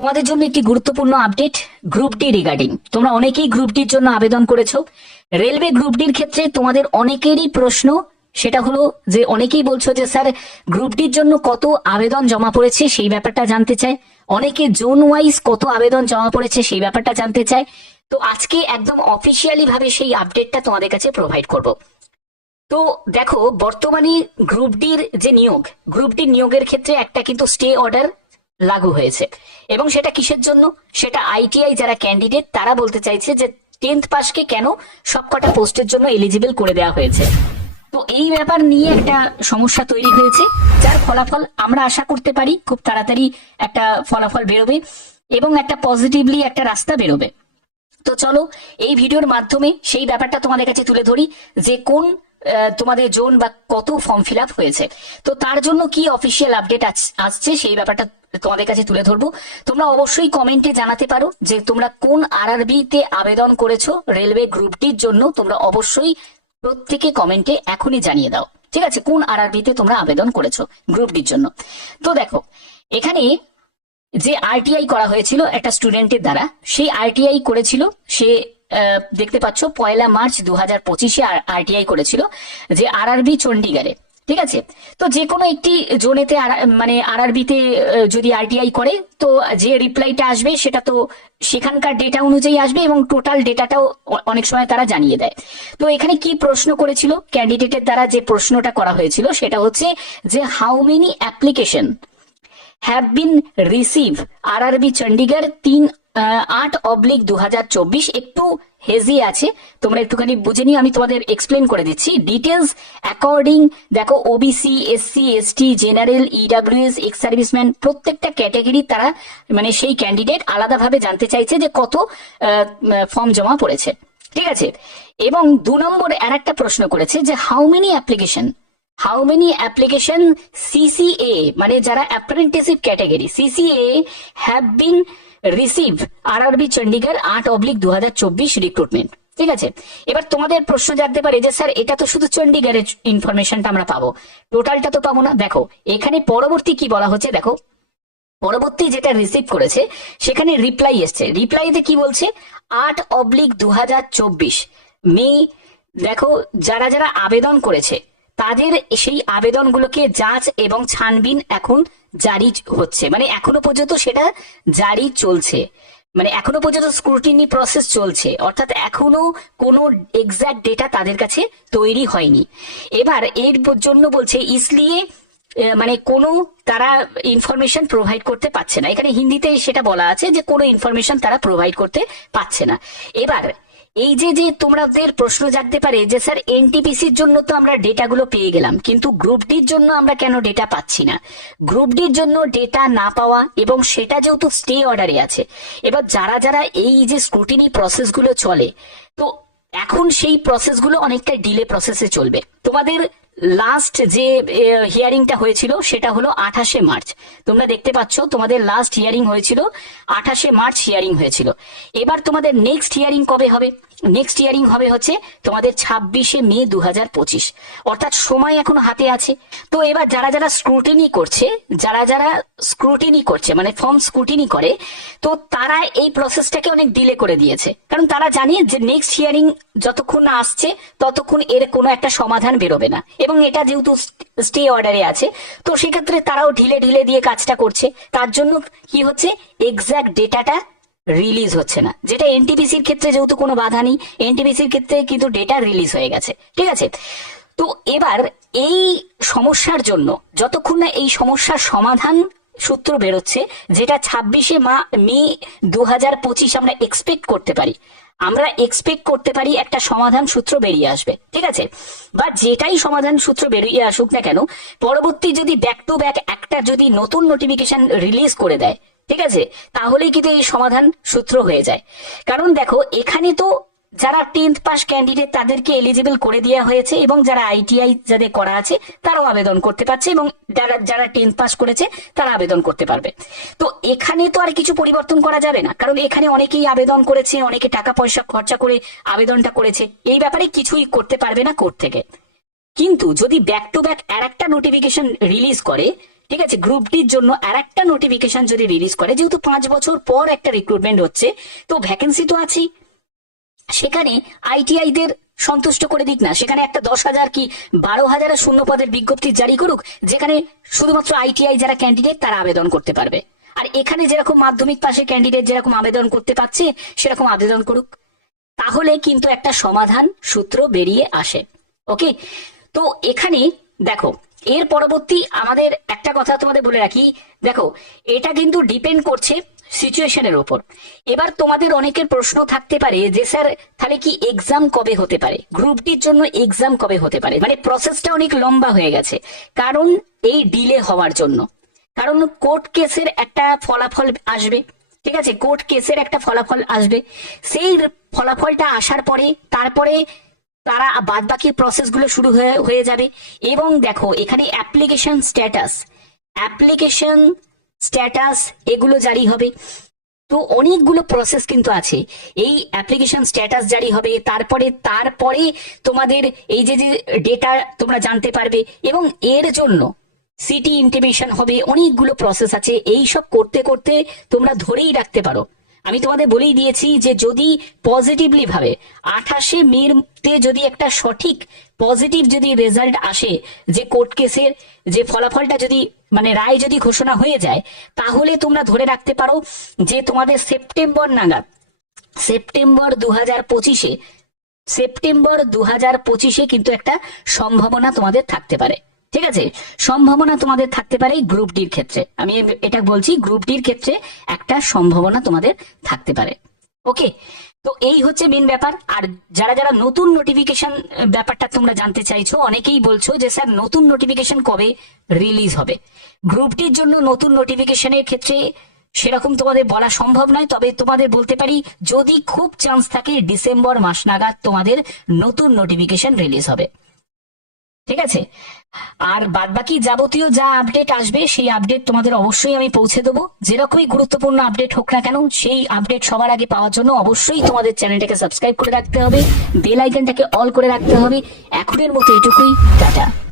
তোমাদের জন্য একটি গুরুত্বপূর্ণ আপডেট গ্রুপ ডি রিগার্ডিং তোমরা অনেকেই গ্রুপ ডির জন্য আবেদন করেছ। রেলওয়ে গ্রুপ ডির ক্ষেত্রে তোমাদের অনেকেরই প্রশ্ন, সেটা হলো যে অনেকেই বলছো যে, স্যার গ্রুপ ডির জন্য কত আবেদন জমা পড়েছে? সেই ব্যাপারটা জানতে চায়। অনেকে জোন ওয়াইজ কত আবেদন জমা পড়েছে সেই ব্যাপারটা জানতে চায়। তো আজকে একদম অফিসিয়ালি ভাবে সেই আপডেটটা তোমাদের কাছে প্রোভাইড করব। তো দেখো, বর্তমানে গ্রুপ ডির যে নিয়োগ গ্রুপ ডির নিয়োগের ক্ষেত্রে একটা কিন্তু স্টে অর্ডার লাগু হয়েছে। এবং সেটা কিসের জন্য? সেটা আইটিআই যারা ক্যান্ডিডেট তারা বলতে চাইছে যে টেন্থ পাসকে কেন সবকটা পোস্টের জন্য এলিজিবল করে দেওয়া হয়েছে। তো এই ব্যাপার নিয়ে একটা সমস্যা তৈরি হয়েছে, যার ফলাফল আমরা আশা করতে পারি খুব তাড়াতাড়ি একটা ফলাফল বেরোবে এবং একটা পজিটিভলি একটা রাস্তা বেরোবে। তো চলো, এই ভিডিওর মাধ্যমে সেই ব্যাপারটা তোমাদের কাছে তুলে ধরি, যে কোন তোমাদের জোন বা কত ফর্ম ফিল আপ হয়েছে। তো তার জন্য কি অফিসিয়াল আপডেট আসছে সেই ব্যাপারটা তোমাদের কাছে তুলে ধরবো। তোমরা অবশ্যই কমেন্টে জানাতে পারো যে তোমরা কোন আরআরবি তে আবেদন করেছ রেলওয়ে গ্রুপটির জন্য। তোমরা অবশ্যই প্রত্যেকে কমেন্টে এখনই জানিয়ে দাও। ঠিক আছে? কোন আরআরবি তে তোমরা আবেদন করেছ গ্রুপ ডির জন্য? তো দেখো, এখানে যে আরটিআই করা হয়েছিল একটা স্টুডেন্টের দ্বারা, সেই আরটিআই করেছিল, সে দেখতে পাচ্ছ, পয়লা মার্চ দু হাজার পঁচিশে আরটিআই করেছিল যে আরআরবি চণ্ডীগড়ে ঠিক আছে? তো যে কোনো একটি জোনেতে মানে আরআরবিতে যদি আরটিআই করে, তো যে রিপ্লাইটা আসবে সেটা তো সেখানকার ডেটা অনুযায়ী আসবে এবং টোটাল ডেটাটাও অনেক সময় তারা জানিয়ে দেয়। তো এখানে কি প্রশ্ন করেছিল? ক্যান্ডিডেটের দ্বারা যে প্রশ্নটা করা হয়েছিল সেটা হচ্ছে যে how many application have been receive RRB Chandigarh তিন আট অবলিক দু একটু হেজি আছে। তোমরা একটুখানি বুঝে নিও, আমি তোমাদের এক্সপ্লেন করে দিচ্ছি। ডিটেলস অ্যাকর্ডিং দেখো OBC SC ST general EWS ex serviceman প্রত্যেকটা ক্যাটাগরি তারা মানে সেই ক্যান্ডিডেট আলাদাভাবে জানতে চাইছে যে কত ফর্ম জমা পড়েছে। ঠিক আছে? এবং দু নম্বর আর একটা প্রশ্ন করেছে যে how many application how many application CCA মানে যারা apprenticeship category CCA have been receive RRB Chandigarh আট অবলিক দু রিক্রুটমেন্ট ঠিক আছে? এবার তোমাদের প্রশ্ন জানতে পারে যে, স্যার, এটা তো শুধু চণ্ডীগড়ের ইনফরমেশনটা আমরা পাবো। টোটালটা তো পাবো না? দেখো, এখানে পরবর্তী কি বলা হচ্ছে, দেখো? পরবর্তী যেটা রিসিভ করেছে, সেখানে রিপ্লাই এসছে। রিপ্লাইতে কি বলছে? আট অবলিক দু মে দেখো, যারা যারা আবেদন করেছে, তাদের সেই আবেদনগুলোকে যাচ এবং ছানবিন এখন জারি হচ্ছে। মানে এখনও পর্যন্ত সেটা জারি চলছে। মানে এখনও পর্যন্ত স্ক্রুটিনি প্রসেস চলছে। অর্থাৎ এখনও কোনো এক্সাক্ট ডেটা তাদের কাছে তৈরি হয়নি। এবার এর জন্য বলছে ইসলিয়ে মানে কোনো তারা ইনফরমেশন প্রোভাইড করতে পারছে না। এখানে হিন্দিতে সেটা বলা আছে যে কোনো ইনফরমেশন তারা প্রোভাইড করতে পারছে না। এবার এই যে যে তোমাদের প্রশ্ন জাগতে পারে যে, স্যার এনটিপিসির জন্য তো আমরা ডেটাগুলো পেয়ে গেলাম, কিন্তু গ্রুপ ডির জন্য আমরা কেন ডেটা পাচ্ছি না? গ্রুপ ডির জন্য ডেটা না পাওয়া এবং সেটা যেহেতু স্টে অর্ডারে আছে, এবার যারা যারা এই যে স্ক্রুটিনি প্রসেসগুলো চলে, তো এখন সেই প্রসেসগুলো অনেকটা ডিলে প্রসেসে চলবে। তোমাদের লাস্ট যে হিয়ারিংটা হয়েছিল, সেটা হলো আঠাশে মার্চ। তোমরা দেখতে পাচ্ছ, তোমাদের লাস্ট হিয়ারিং হয়েছিল, আঠাশে মার্চ হিয়ারিং হয়েছিল। এবার তোমাদের নেক্সট হিয়ারিং কবে হবে? নেক্সট ইয়ারিং হবে হচ্ছে তোমাদের ছাব্বিশে মে দু হাজার পঁচিশ। অর্থাৎ সময় এখন হাতে আছে। তো এবার যারা যারা স্ক্রুটিনি করছে, যারা যারা স্ক্রুটিনি করছে মানে ফর্ম স্ক্রুটিনি করে, তো তারা এই প্রসেসটাকে অনেক ডিলে করে দিয়েছে। কারণ তারা জানে যে নেক্সট হিয়ারিং যতক্ষণ না আসছে, ততক্ষণ এর কোনো একটা সমাধান বেরোবে না। এবং এটা যেহেতু স্টে অর্ডারে আছে, তো সেক্ষেত্রে তারাও ঢিলে ঢিলে দিয়ে কাজটা করছে। তার জন্য কি হচ্ছে? এক্সাক্ট ডেটাটা রিলিজ হচ্ছে না। যেটা এনটিপিসির ক্ষেত্রে যেহেতু কোনো বাধা নেই এনটিপিসির ক্ষেত্রে কিন্তু ডেটা রিলিজ হয়ে গেছে, ঠিক আছে? তো এবার এই সমস্যার জন্য, যতক্ষণ না এই সমস্যার সমাধান সূত্র বেরোচ্ছে, যেটা ছাব্বিশে মা, মে দু হাজার পঁচিশ আমরা এক্সপেক্ট করতে পারি, আমরা এক্সপেক্ট করতে পারি একটা সমাধান সূত্র বেরিয়ে আসবে, ঠিক আছে? বা যেটাই সমাধান সূত্র বেরিয়ে আসুক না কেন, পরবর্তী যদি ব্যাক টু ব্যাক একটা যদি নতুন নোটিফিকেশন রিলিজ করে দেয় ঠিক আছে? তাহলেই কিন্তু এই সমাধান সূত্র হয়ে যায়। কারণ দেখো, এখানে তো যারা টেন্থ পাস ক্যান্ডিডেট তাদেরকে এলিজিবল করে দেওয়া হয়েছে এবং যারা আইটিআই যাদের করা আছে, তারাও আবেদন করতে পারছে এবং যারা যারা টেন্থ পাস করেছে, তারা আবেদন করতে পারবে। তো এখানে তো আর কিছু পরিবর্তন করা যাবে না। কারণ এখানে অনেকেই আবেদন করেছে, অনেকে টাকা পয়সা খরচা করে আবেদনটা করেছে। এই ব্যাপারে কিছুই করতে পারবে না কোর্ট থেকে। কিন্তু যদি ব্যাক টু ব্যাক আর একটা নোটিফিকেশন রিলিজ করে ঠিক আছে? গ্রুপ ডির জন্য আর একটা নোটিফিকেশন যদি রিলিজ করে, যেহেতু পাঁচ বছর পর একটা রিক্রুটমেন্ট হচ্ছে, তো ভ্যাকেন্সি তো আছেই। সেখানে আইটিআই দের সন্তুষ্ট করে দিক না। সেখানে একটা দশ হাজার কি বারো হাজারের শূন্য পদের বিজ্ঞপ্তি জারি করুক, যেখানে শুধুমাত্র আইটিআই যারা ক্যান্ডিডেট তারা আবেদন করতে পারবে। আর এখানে যেরকম মাধ্যমিক পাশে ক্যান্ডিডেট যেরকম আবেদন করতে পারছে, সেরকম আবেদন করুক। তাহলে কিন্তু একটা সমাধান সূত্র বেরিয়ে আসে। ওকে তো এখানে দেখো, এর পরবর্তী আমাদের একটা কথা তোমাদের বলে রাখি। দেখো, এটা কিন্তু ডিপেন্ড করছে সিচুয়েশনের ওপর। এবার তোমাদের অনেকের প্রশ্ন থাকতে পারে যে, স্যার, তাহলে কি এক্সাম কবে হতে পারে? গ্রুপ ডির জন্য এক্সাম কবে হতে পারে? মানে প্রসেসটা অনেক লম্বা হয়ে গেছে। কারণ এই ডিলে হওয়ার জন্য। কারণ কোর্ট কেসের একটা ফলাফল আসবে। ঠিক আছে? কোর্ট কেসের একটা ফলাফল আসবে। সেই ফলাফলটা আসার পরে, তারপরে তারা বাদ বাকি প্রসেসগুলো শুরু হয়ে হয়ে যাবে। এবং দেখো, এখানে অ্যাপ্লিকেশন স্ট্যাটাস অ্যাপ্লিকেশন স্ট্যাটাস এগুলো জারি হবে। তো অনেকগুলো প্রসেস কিন্তু আছে। এই অ্যাপ্লিকেশন স্ট্যাটাস জারি হবে, তারপরে তারপরে তোমাদের এই যে যে ডেটা তোমরা জানতে পারবে। এবং এর জন্য সিটি ইন্টিমেশন হবে, অনেকগুলো প্রসেস আছে। এই সব করতে করতে তোমরা ধরেই রাখতে পারো। আমি তোমাদের বলেই দিয়েছি যে যদি পজিটিভলি ভাবে, আঠাশে মের তে যদি একটা সঠিক পজিটিভ যদি রেজাল্ট আসে, যে কোর্ট কেসের যে ফলাফলটা যদি মানে রায় যদি ঘোষণা হয়ে যায়, তাহলে তোমরা ধরে রাখতে পারো যে তোমাদের সেপ্টেম্বর নাগাদ, সেপ্টেম্বর দু হাজার পঁচিশে, সেপ্টেম্বর দু হাজার পঁচিশে কিন্তু একটা সম্ভাবনা তোমাদের থাকতে পারে। ঠিক আছে? সম্ভাবনা তোমাদের থাকতে পারে গ্রুপ ডির ক্ষেত্রে। আমি এটা বলছি গ্রুপ ডির ক্ষেত্রে একটা সম্ভাবনা তোমাদের থাকতে পারে। ওকে তো এই হচ্ছে মেন ব্যাপার। আর যারা যারা নতুন নোটিফিকেশন ব্যাপারটা তোমরা জানতে চাইছো, অনেকেই বলছো যে, স্যার, নতুন নোটিফিকেশন কবে রিলিজ হবে? গ্রুপটির জন্য নতুন নোটিফিকেশনের ক্ষেত্রে সেরকম তোমাদের বলা সম্ভব নয়। তবে তোমাদের বলতে পারি, যদি খুব চান্স থাকে ডিসেম্বর মাস নাগাদ তোমাদের নতুন নোটিফিকেশন রিলিজ হবে। ঠিক আছে? আর বাদবাকি যাবতীয় যা আপডেট আসবে, সেই আপডেট তোমাদের অবশ্যই আমি পৌঁছে দেবো। যেরকমই গুরুত্বপূর্ণ আপডেট হোক না কেন, সেই আপডেট সবার আগে পাওয়ার জন্য অবশ্যই তোমাদের চ্যানেলটাকে সাবস্ক্রাইব করে রাখতে হবে। বেল আইকনটাকে অল করে রাখতে হবে। এখনের মতো এটুকুই, টাটা।